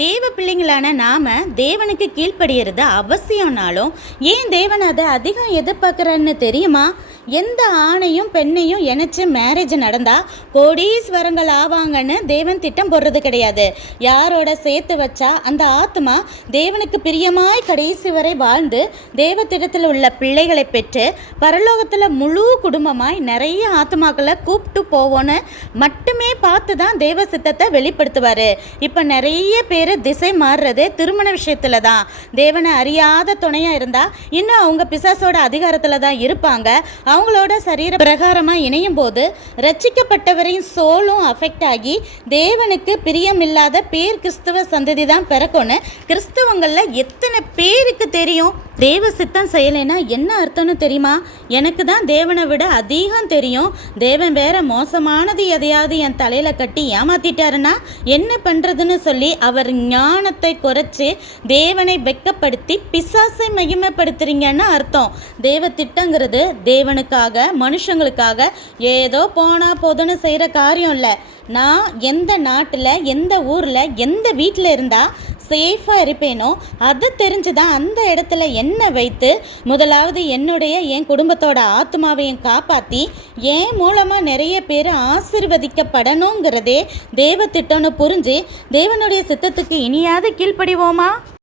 தேவ பிள்ளைங்களான நாம தேவனுக்கு கீழ்ப்படியறது அவசியம்னாலும் ஏன் தேவன் அதை அதிகம் எதிர்பார்க்குறான்னு தெரியுமா? எந்த ஆணையும் பெண்ணையும் இணைச்சு மேரேஜ் நடந்தா கோடீஸ்வரங்கள் ஆவாங்கன்னு தேவன் திட்டம் போடுறது கிடையாது. யாரோட சேர்த்து வச்சா அந்த ஆத்மா தேவனுக்கு பிரியமாய் கடைசி வரை வாழ்ந்து தேவத்திடத்தில் உள்ள பிள்ளைகளை பெற்று பரலோகத்தில் முழு குடும்பமாய் நிறைய ஆத்மாக்களை கூப்பிட்டு போவோன்னு மட்டுமே பார்த்து தான் தேவ சித்தத்தை வெளிப்படுத்துவார். இப்போ நிறைய பேர் திசை மாறுறது திருமண விஷயத்துல தான். தேவனை அறியாத துணையா இருந்தா இன்னும் அவங்க பிசாசோட அதிகாரத்துல தான் இருப்பாங்க. அவங்களோட சரீர பிரகாரமா இணையும் போது ரட்சிக்கப்பட்டவரையும் சோலும் அஃபெக்ட் ஆகி தேவனுக்கு பிரியமில்லாத பேர் கிறிஸ்துவ சந்ததி தான் பிறக்கும்னு கிறிஸ்தவங்கள்ல எத்தனை பேருக்கு தெரியும்? தேவ சித்தம் செய்யலைன்னா என்ன அர்த்தம்னு தெரியுமா? எனக்கு தான் தேவனை விட அதிகம் தெரியும், தேவன் வேற மோசமானது எதையாவது என் தலையில கட்டி ஏமாத்திட்டாருன்னா என்ன பண்றதுன்னு சொல்லி அவர் ஞானத்தை குறைச்சி தேவனை வெட்கப்படுத்தி பிசாசை மகிமைப்படுத்துறீங்கன்னு அர்த்தம். தேவ திட்டங்கிறது தேவனுக்காக மனுஷங்களுக்காக ஏதோ போனா போதுன்னு செய்கிற காரியம் இல்லை. நான் எந்த நாட்டில் எந்த ஊரில் எந்த வீட்டில் இருந்தால் சேஃபாக இருப்பேனோ அதை தெரிஞ்சு தான் அந்த இடத்துல என்னை வைத்து முதலாவது என் குடும்பத்தோட ஆத்மாவையும் காப்பாற்றி என் மூலமாக நிறைய பேர் ஆசீர்வதிக்கப்படணுங்கிறதே தேவ திட்டம்னு புரிஞ்சு தேவனுடைய சித்தத்துக்கு இனியாவது கீழ்ப்படிவோமா?